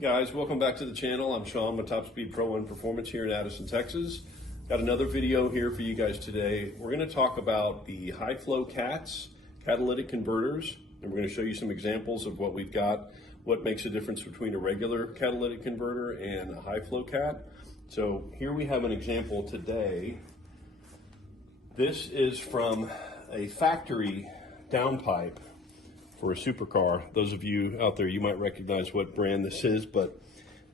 Guys, welcome back to the channel. I'm Sean with Top Speed Pro and Performance here in Addison, Texas. Got another video here for you guys today. We're going to talk about the HighFlow Cats catalytic converters, and we're going to show you some examples of what we've got, what makes a difference between a regular catalytic converter and a HighFlow Cat. So here we have an example today. This is from a factory downpipe for a supercar. Those of you out there, you might recognize what brand this is, but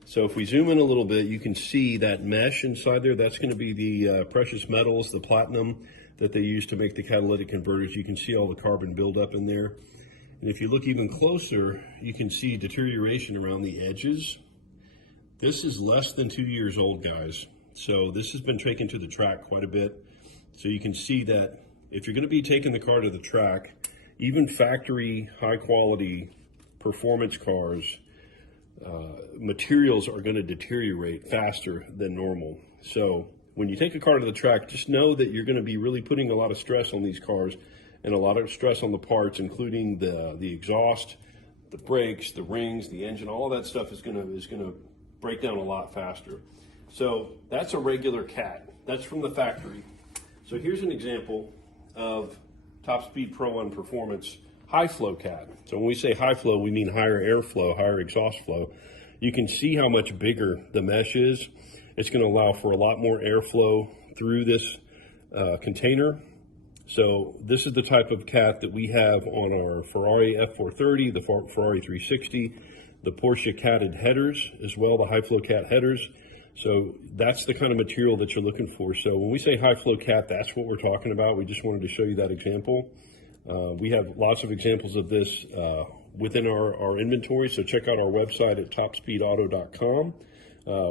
so if we zoom in a little bit, you can see that mesh inside there. That's going to be the precious metals, the platinum that they use to make the catalytic converters. You can see all the carbon buildup in there. And if you look even closer, you can see deterioration around the edges. This is less than 2 years old, guys. So this has been taken to the track quite a bit. So you can see that if you're going to be taking the car to the track, even factory high quality performance cars, materials are going to deteriorate faster than normal. So when you take a car to the track, just know that you're going to be really putting a lot of stress on these cars and a lot of stress on the parts, including the exhaust, the brakes, the rings, the engine. All of that stuff is going to break down a lot faster. So that's a regular Cat. That's from the factory. So here's an example of Top Speed Pro and Performance HighFlow Cat. So when we say high flow, we mean higher airflow, higher exhaust flow. You can see how much bigger the mesh is. It's going to allow for a lot more airflow through this container. So this is the type of Cat that we have on our Ferrari F430, the Ferrari 360, the Porsche Catted headers as well, the HighFlow Cat headers. So that's the kind of material that you're looking for. So when we say HighFlow Cat, that's what we're talking about. We just wanted to show you that example. We have lots of examples of this within our inventory, so check out our website at topspeedauto.com.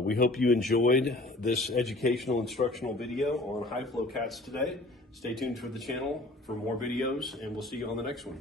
We hope you enjoyed this educational instructional video on HighFlow Cats today. Stay tuned for the channel for more videos, and we'll see you on the next one.